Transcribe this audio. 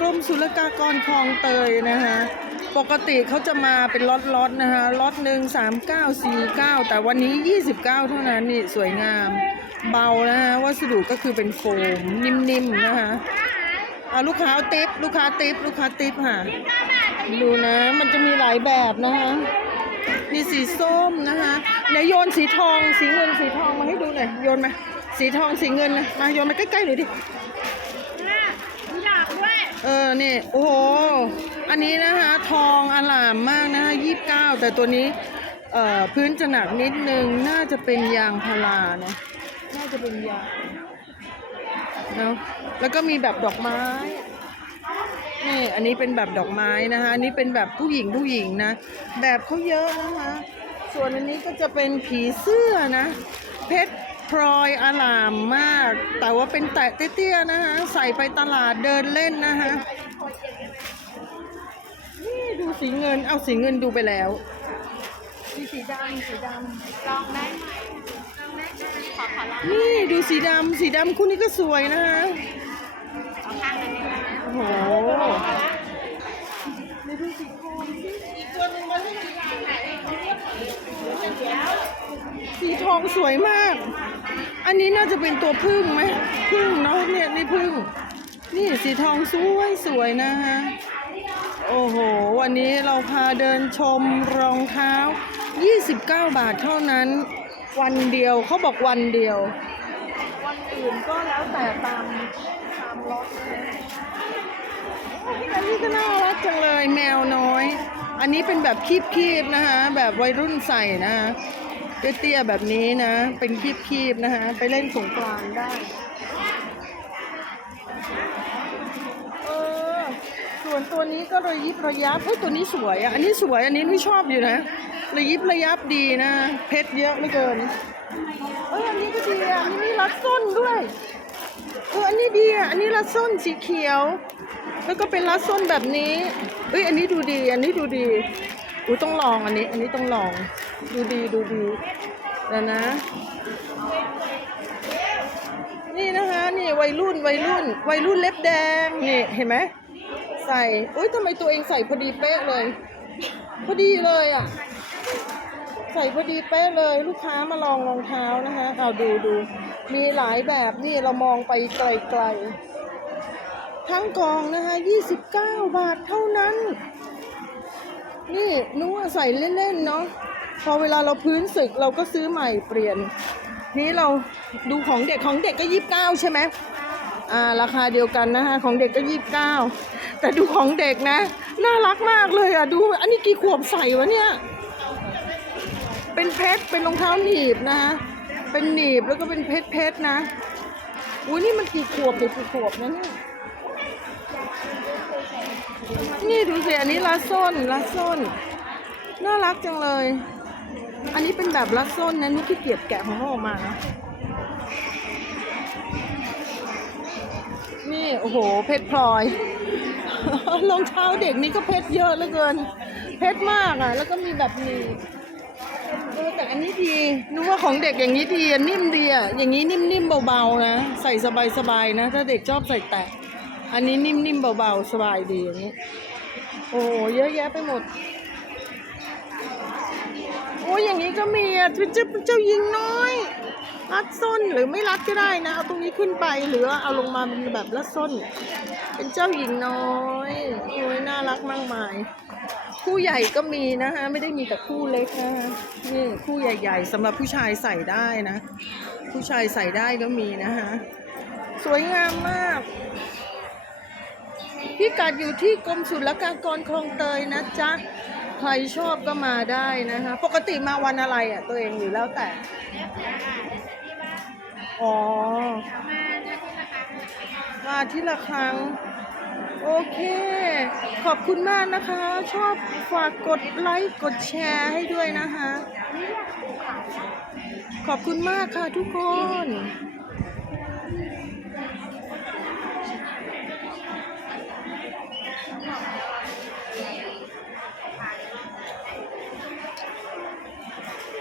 กรมศุลกากรคลองเตยนะคะปกติเขาจะมาเป็นล็อตล็อตๆนะคะล็อตหนึ่งสามเก้าสี่เก้าแต่วันนี้ยี่สิบเก้าเท่านั้นนี่สวยงาม เบานะคะวัสดุก็คือเป็นโฟมนิ่มๆนะคะเอาลูกค้าติปลูกค้าติปลูกค้าติปค่ะ ดูนะมันจะมีหลายแบบนะคะมีสีส้มนะคะเดี๋ยวโยนสีทองสีเงินสีทองมาให้ดูหน่อยโยนมาสีทองสีเงินนะมาโยนมาใกล้ๆหน่อยดิ เออนี่โอ้โห อันนี้นะคะ ทองอลามมากนะคะยี่สิบเก้าแต่ตัวนี้เอ่อพื้นจะหนักนิดนึง น่าจะเป็นยางพาราเนาะน่าจะเป็นยางเนาะแล้วก็มีแบบดอกไม้นี่อันนี้เป็นแบบดอกไม้นะคะอันนี้เป็นแบบผู้หญิงผู้หญิงนะ แบบเขาเยอะนะคะ ส่วนอันนี้ก็จะเป็นผีเสื้อนะ เพชร พลอยอลามมาก แต่ว่าเป็นแตะเตี้ยๆนะคะใส่ไปตลาดเดินเล่นนะคะนี่ดูสีเงินเอาสีเงินดูไปแล้วมีสีดำสีดลองได้ไหมลองได้ไหมขอขอลองำนี่ดูสีดำสีดำคู่นี้ก็สวยนะคะเอาข้างหนึงได้ไหมโอ้โหนี่ดูสีทองสิอีกตัวหนึงมาให้สีไหนสีทองสวยมาก อันนี้น่าจะเป็นตัวพึ่งไหมพึ่งเนาะเนี่ยนี่พึ่ง นี่สีทองสวยสวยนะฮะโอ้โห วันนี้เราพาเดินชมรองเท้า 29 บาทเท่านั้น วันเดียวเขาบอกวันเดียว วันอื่นก็แล้วแต่ตามตามรถนะโอ้ยอันนี้ก็น่ารักจังเลยแมวน้อย อันนี้เป็นแบบคีบๆนะคะแบบวัยรุ่นใส่นะคะ เตี้ยๆแบบนี้นะ เป็นคีบๆนะคะ ไปเล่นสงกรานต์ได้เออส่วนตัวนี้ก็ระยิบระยับเฮ้ยตัวนี้สวยอะอันนี้สวยอันนี้ไม่ชอบอยู่นะระยิบระยับดีนะ เพชรเยอะเหลือเกินเอออันนี้ก็ดีอะอันนี้มีรัดส้นด้วยเอออันนี้ดีอะอันนี้รัดส้นสีเขียว แล้วก็เป็นรัดส้นแบบนี้เอ้ยอันนี้ดูดี อันนี้ดูดี อุ้ยต้องลองอันนี้ อันนี้ต้องลอง ดูดีดูดีเดี๋ยวนะ นี่นะคะนี่วัยรุ่นวัยรุ่น วัยรุ่นเล็บแดงนี่เห็นไหมใส่อุ้ยทำไมตัวเองใส่พอดีเป๊ะเลย พอดีเลยอะ ใส่พอดีเป๊ะเลยลูกค้ามาลองรองเท้านะคะเอาดูดูมีหลายแบบนี่เรามองไปไกลๆทั้งกองนะคะ 29 บาทเท่านั้น นี่นึกว่าใส่เล่นๆเนาะพอเวลาเราพื้นสึกเราก็ซื้อใหม่เปลี่ยน นี้เราดูของเด็กของเด็กก็ยี่สิบเก้าใช่ไหมอ่าราคาเดียวกันนะคะของเด็กก็ยี่สิบเก้าแต่ดูของเด็กนะน่ารักมากเลยอะดูอันนี้กี่ขวบใส่วะเนี่ยเป็นเพชรเป็นรองเท้าหนีบนะคะเป็นหนีบแล้วก็เป็นเพชรเพชรนะอุ้ยนี่มันกี่ขวบเด็กกี่ขวบนะเนี่ย นี่ดูสิ อันนี้ลาส้นลาส้น น่ารักจังเลย อันนี้เป็นแบบลัดส้นนะนี่ขี้เกียจแกะของเขาออกมานะนี่โอ้โห เพชรพลอยรองเท้าเด็กนี่ก็เพชรเยอะเหลือเกิน เพชรมากอะ แล้วก็มีแบบนี้เออแต่อันนี้ดีนึกว่าของเด็กอย่างนี้ดีอะนิ่มดีอะอย่างนี้นิ่มๆเบาๆนะ ใส่สบายๆนะ ถ้าเด็กชอบใส่แตะ อันนี้นิ่มๆเบาๆสบายดีอย่างนี้ โอ้โหเยอะแยะไปหมด โอ้ยอย่างนี้ก็มีอะเป็นเจ้าเจ้าหญิงน้อย รัดส้นหรือไม่รัดก็ได้นะ เอาตรงนี้ขึ้นไปหรือเอาลงมาเป็นแบบรัดส้น เป็นเจ้าหญิงน้อยโอ้ยน่ารักมากมาย คู่ใหญ่ก็มีนะคะไม่ได้มีแต่คู่เล็กนะคะนี่คู่ใหญ่ ๆสำหรับผู้ชายใส่ได้นะ ผู้ชายใส่ได้ก็มีนะคะสวยงามมาก พิกัดอยู่ที่กรมศุลกากรคลองเตยนะจ๊ะ ใครชอบก็มาได้นะคะ ปกติมาวันอะไรอะ ตัวเองอยู่แล้วแต่ อ๋อ มาที่ละครั้ง โอเค ขอบคุณมากนะคะ ชอบฝากกดไลค์ กดแชร์ให้ด้วยนะคะ ขอบคุณมากค่ะทุกคน